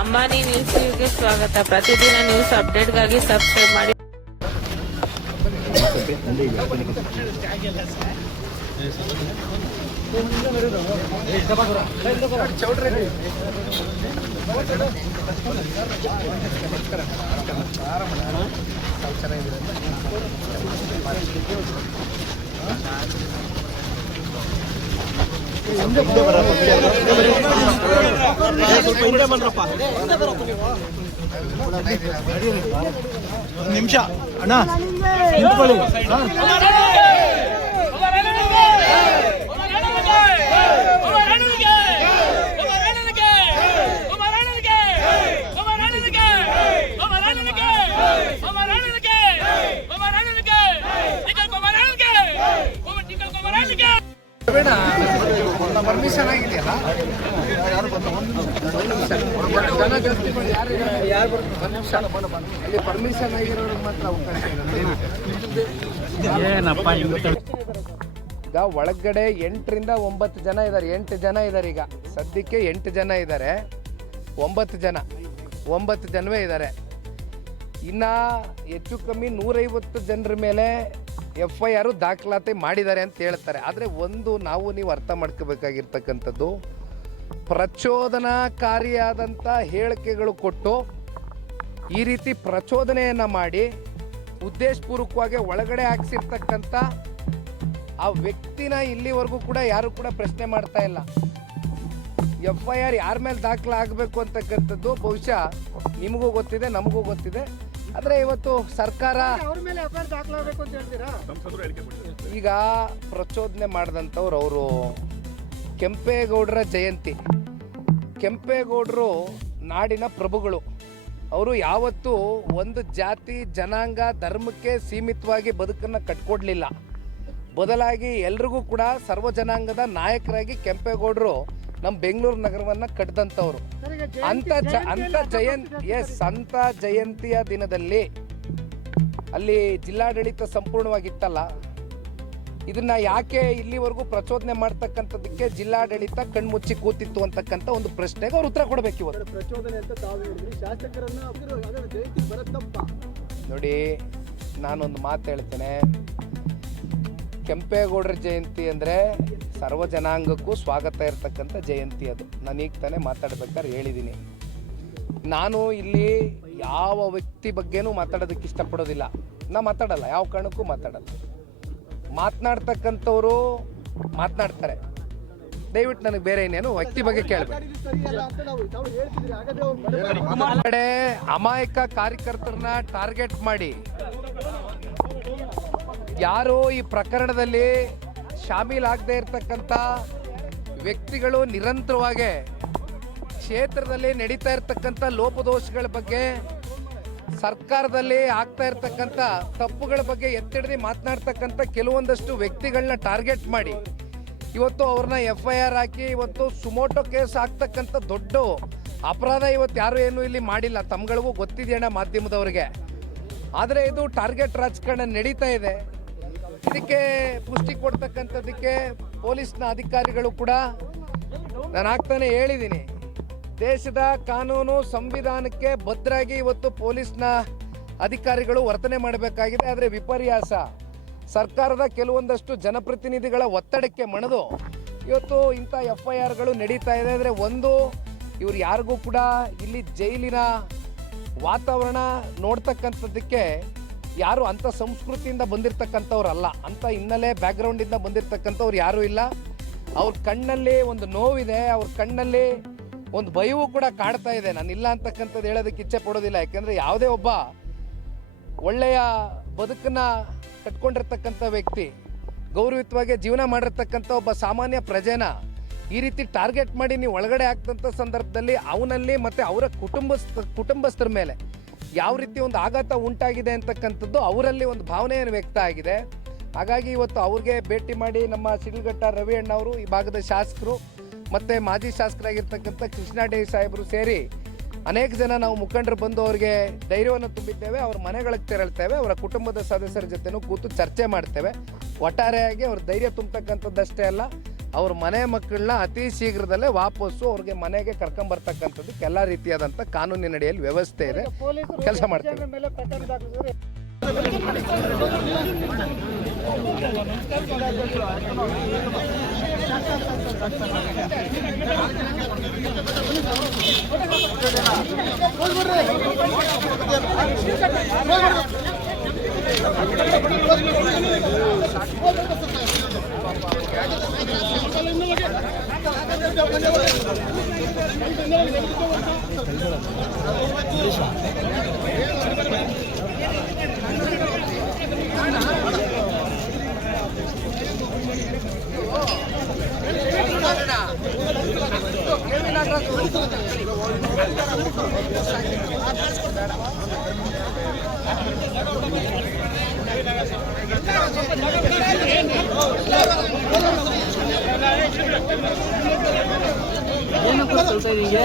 ಅಂಬಾನಿ ನ್ಯೂಸ್ಗೆ ಸ್ವಾಗತ. ಪ್ರತಿದಿನ ನ್ಯೂಸ್ ಅಪ್ಡೇಟ್ಗಾಗಿ ಸಬ್ಸ್ಕ್ರೈಬ್ ಮಾಡಿ. ನಿಮಿಷ ಅಣ್ಣ ನಿಂತ್ಕೊಳ್ಳಿ. ಪರ್ಮಿಷನ್ ಆಗಿದೆಯಲ್ಲ, ಅಲ್ಲಿ ಪರ್ಮಿಷನ್ ಆಗಿರೋರಿಗೆ ಮಾತ್ರ ಅವಕಾಶ ಈಗ ಒಳಗಡೆ 8 ರಿಂದ 9 ಜನ ಇದ್ದಾರೆ. 8 ಜನ ಇದ್ದಾರೆ. ಈಗ ಸದ್ಯಕ್ಕೆ 8 ಜನ ಇದ್ದಾರೆ. 9 ಜನವೇ ಇದ್ದಾರೆ. ಇನ್ನು ಹೆಚ್ಚು ಕಮ್ಮಿ 150 ಜನರ ಮೇಲೆ FIR ದಾಖಲಾತಿ ಮಾಡಿದ್ದಾರೆ ಅಂತ ಹೇಳ್ತಾರೆ. ಆದರೆ ಒಂದು ನೀವು ಅರ್ಥ ಮಾಡ್ಕೋಬೇಕಾಗಿರ್ತಕ್ಕಂಥದ್ದು, ಪ್ರಚೋದನಾಕಾರಿಯಾದಂಥ ಹೇಳಿಕೆಗಳು ಕೊಟ್ಟು ಈ ರೀತಿ ಪ್ರಚೋದನೆಯನ್ನು ಮಾಡಿ ಉದ್ದೇಶಪೂರ್ವಕವಾಗಿ ಒಳಗಡೆ ಹಾಕ್ಸಿರ್ತಕ್ಕಂಥ ಆ ವ್ಯಕ್ತಿನ ಇಲ್ಲಿವರೆಗೂ ಕೂಡ ಯಾರು ಕೂಡ ಪ್ರಶ್ನೆ ಮಾಡ್ತಾ ಇಲ್ಲ. FIR ಯಾರ ಮೇಲೆ ದಾಖಲಾಗಬೇಕು ಅಂತಕ್ಕಂಥದ್ದು ಬಹುಶಃ ನಿಮಗೂ ಗೊತ್ತಿದೆ, ನಮಗೂ ಗೊತ್ತಿದೆ. ಆದರೆ ಇವತ್ತು ಸರ್ಕಾರ ಈಗ ಪ್ರಚೋದನೆ ಮಾಡಿದಂಥವ್ರು ಅವರು ಕೆಂಪೇಗೌಡರ ಜಯಂತಿ. ಕೆಂಪೇಗೌಡರು ನಾಡಿನ ಪ್ರಭುಗಳು. ಅವರು ಯಾವತ್ತೂ ಒಂದು ಜಾತಿ ಜನಾಂಗ ಧರ್ಮಕ್ಕೆ ಸೀಮಿತವಾಗಿ ಬದುಕನ್ನು ಕಟ್ಕೊಡ್ಲಿಲ್ಲ. ಬದಲಾಗಿ ಎಲ್ರಿಗೂ ಕೂಡ ಸರ್ವ ಜನಾಂಗದ ನಾಯಕರಾಗಿ ಕೆಂಪೇಗೌಡರು ನಮ್ಮ ಬೆಂಗಳೂರು ನಗರವನ್ನು ಕಟ್ಟಿದಂಥವ್ರು. ಅಂತ ಜಯಂತಿಯ ದಿನದಲ್ಲಿ ಅಲ್ಲಿ ಜಿಲ್ಲಾಡಳಿತ ಸಂಪೂರ್ಣವಾಗಿತ್ತಲ್ಲ, ಇದನ್ನ ಯಾಕೆ ಇಲ್ಲಿವರೆಗೂ ಪ್ರಚೋದನೆ ಮಾಡ್ತಕ್ಕಂಥದ್ದಕ್ಕೆ ಜಿಲ್ಲಾಡಳಿತ ಕಣ್ಮುಚ್ಚಿ ಕೂತಿತ್ತು ಅಂತಕ್ಕಂಥ ಒಂದು ಪ್ರಶ್ನೆಗೆ ಅವ್ರು ಉತ್ತರ ಕೊಡಬೇಕು ಇವತ್ತು. ನೋಡಿ, ನಾನೊಂದು ಮಾತು ಹೇಳ್ತೇನೆ. ಕೆಂಪೇಗೌಡರ ಜಯಂತಿ ಅಂದರೆ ಸರ್ವ ಜನಾಂಗಕ್ಕೂ ಸ್ವಾಗತ ಇರತಕ್ಕಂಥ ಜಯಂತಿ. ಅದು ನಾನೀಗ ತಾನೇ ಮಾತಾಡ್ಬೇಕಾದ್ರೆ ಹೇಳಿದ್ದೀನಿ. ನಾನು ಇಲ್ಲಿ ಯಾವ ವ್ಯಕ್ತಿ ಬಗ್ಗೆನೂ ಮಾತಾಡೋದಕ್ಕೆ ಇಷ್ಟಪಡೋದಿಲ್ಲ. ನಾ ಮಾತಾಡಲ್ಲ, ಯಾವ ಕಾರಣಕ್ಕೂ ಮಾತಾಡಲ್ಲ. ಮಾತನಾಡ್ತಕ್ಕಂಥವ್ರು ಮಾತನಾಡ್ತಾರೆ. ದಯವಿಟ್ಟು ನನಗೆ ಬೇರೆ ಇನ್ನೇನು ವ್ಯಕ್ತಿ ಬಗ್ಗೆ ಕೇಳಬೇಡಿ. ಕಡೆ ಅಮಾಯಕ ಕಾರ್ಯಕರ್ತರನ್ನ ಟಾರ್ಗೆಟ್ ಮಾಡಿ ಯಾರು ಈ ಪ್ರಕರಣದಲ್ಲಿ ಶಾಮೀಲಾಗದೇ ಇರತಕ್ಕಂಥ ವ್ಯಕ್ತಿಗಳು ನಿರಂತರವಾಗಿ ಕ್ಷೇತ್ರದಲ್ಲಿ ನಡೀತಾ ಇರತಕ್ಕಂಥ ಲೋಪದೋಷಗಳ ಬಗ್ಗೆ, ಸರ್ಕಾರದಲ್ಲಿ ಆಗ್ತಾ ಇರತಕ್ಕಂಥ ತಪ್ಪುಗಳ ಬಗ್ಗೆ ಎತ್ತಿಡಿದು ಮಾತನಾಡ್ತಕ್ಕಂಥ ಕೆಲವೊಂದಷ್ಟು ವ್ಯಕ್ತಿಗಳನ್ನ ಟಾರ್ಗೆಟ್ ಮಾಡಿ ಇವತ್ತು ಅವ್ರನ್ನ FIR ಹಾಕಿ ಇವತ್ತು ಸುಮೋಟೋ ಕೇಸ್ ಹಾಕ್ತಕ್ಕಂಥ ದೊಡ್ಡ ಅಪರಾಧ ಇವತ್ತು ಯಾರು ಏನು ಇಲ್ಲಿ ಮಾಡಿಲ್ಲ. ತಮ್ಗಳಿಗೂ ಗೊತ್ತಿದೆಯಣ್ಣ ಮಾಧ್ಯಮದವ್ರಿಗೆ. ಆದರೆ ಇದು ಟಾರ್ಗೆಟ್ ರಾಜಕಾರಣ ನಡೀತಾ ಇದೆ. ಇದಕ್ಕೆ ಪುಷ್ಟಿ ಕೊಡ್ತಕ್ಕಂಥದ್ದಕ್ಕೆ ಪೊಲೀಸ್ನ ಅಧಿಕಾರಿಗಳು ಕೂಡ, ನಾನು ಆಗ್ತಾನೆ ಹೇಳಿದ್ದೀನಿ, ದೇಶದ ಕಾನೂನು ಸಂವಿಧಾನಕ್ಕೆ ಬದ್ಧರಾಗಿ ಇವತ್ತು ಪೊಲೀಸ್ನ ಅಧಿಕಾರಿಗಳು ವರ್ತನೆ ಮಾಡಬೇಕಾಗಿದೆ. ಆದರೆ ವಿಪರ್ಯಾಸ, ಸರ್ಕಾರದ ಕೆಲವೊಂದಷ್ಟು ಜನಪ್ರತಿನಿಧಿಗಳ ಒತ್ತಡಕ್ಕೆ ಮಣಿದು ಇವತ್ತು ಇಂಥ FIRಗಳು ನಡೀತಾ ಇದೆ. ಅಂದರೆ ಒಂದು, ಇವ್ರು ಯಾರಿಗೂ ಕೂಡ ಇಲ್ಲಿ ಜೈಲಿನ ವಾತಾವರಣ ನೋಡ್ತಕ್ಕಂಥದ್ದಕ್ಕೆ ಯಾರು ಅಂಥ ಸಂಸ್ಕೃತಿಯಿಂದ ಬಂದಿರತಕ್ಕಂಥವ್ರಲ್ಲ, ಅಂಥ ಹಿನ್ನೆಲೆ ಬ್ಯಾಕ್ಗ್ರೌಂಡಿಂದ ಬಂದಿರತಕ್ಕಂಥವ್ರು ಯಾರೂ ಇಲ್ಲ. ಅವ್ರ ಕಣ್ಣಲ್ಲಿ ಒಂದು ನೋವಿದೆ, ಅವ್ರ ಕಣ್ಣಲ್ಲಿ ಒಂದು ಭಯವೂ ಕೂಡ ಕಾಡ್ತಾ ಇದೆ. ನಾನು ಇಲ್ಲ ಅಂತಕ್ಕಂಥದ್ದು ಹೇಳೋದಕ್ಕೆ ಇಚ್ಛೆ ಪಡೋದಿಲ್ಲ. ಯಾಕೆಂದರೆ ಯಾವುದೇ ಒಬ್ಬ ಒಳ್ಳೆಯ ಬದುಕನ್ನು ಕಟ್ಕೊಂಡಿರ್ತಕ್ಕಂಥ ವ್ಯಕ್ತಿ, ಗೌರವಯುತವಾಗಿ ಜೀವನ ಮಾಡಿರ್ತಕ್ಕಂಥ ಒಬ್ಬ ಸಾಮಾನ್ಯ ಪ್ರಜೆನ ಈ ರೀತಿ ಟಾರ್ಗೆಟ್ ಮಾಡಿ ನೀವು ಒಳಗಡೆ ಆಗ್ತಂಥ ಸಂದರ್ಭದಲ್ಲಿ ಅವನಲ್ಲಿ ಮತ್ತು ಅವರ ಕುಟುಂಬಸ್ಥರ ಮೇಲೆ ಯಾವ ರೀತಿ ಒಂದು ಆಘಾತ ಉಂಟಾಗಿದೆ ಅಂತಕ್ಕಂಥದ್ದು ಅವರಲ್ಲಿ ಒಂದು ಭಾವನೆಯನ್ನು ವ್ಯಕ್ತ ಆಗಿದೆ. ಹಾಗಾಗಿ ಇವತ್ತು ಅವ್ರಿಗೆ ಭೇಟಿ ಮಾಡಿ ನಮ್ಮ ಶಿಡ್ಲಘಟ್ಟ ರವಿ ಅಣ್ಣವರು, ಈ ಭಾಗದ ಶಾಸಕರು ಮತ್ತು ಮಾಜಿ ಶಾಸಕರಾಗಿರ್ತಕ್ಕಂಥ ಕೃಷ್ಣ ಡಿ ಸಾಹೇಬರು ಸೇರಿ ಅನೇಕ ಜನ ನಾವು ಮುಖಂಡರು ಬಂದು ಅವರಿಗೆ ಧೈರ್ಯವನ್ನು ತುಂಬಿದ್ದೇವೆ. ಅವ್ರ ಮನೆಗಳಿಗೆ ತೆರಳ್ತೇವೆ, ಅವರ ಕುಟುಂಬದ ಸದಸ್ಯರ ಜೊತೆನೂ ಕೂತು ಚರ್ಚೆ ಮಾಡ್ತೇವೆ. ಒಟ್ಟಾರೆಯಾಗಿ ಅವ್ರ ಧೈರ್ಯ ತುಂಬತಕ್ಕಂಥದ್ದಷ್ಟೇ ಅಲ್ಲ, ಅವ್ರ ಮನೆ ಮಕ್ಕಳನ್ನ ಅತಿ ಶೀಘ್ರದಲ್ಲೇ ವಾಪಸ್ಸು ಅವ್ರಿಗೆ ಮನೆಗೆ ಕರ್ಕೊಂಬರ್ತಕ್ಕಂಥದ್ದಕ್ಕೆ ಎಲ್ಲ ರೀತಿಯಾದಂಥ ಕಾನೂನಿನ ಅಡಿಯಲ್ಲಿ ವ್ಯವಸ್ಥೆ ಇದೆ, ಕೆಲಸ ಮಾಡ್ತೇವೆ. ಏನು ಕೊಡ್ತಾ ಇದೀಗೆ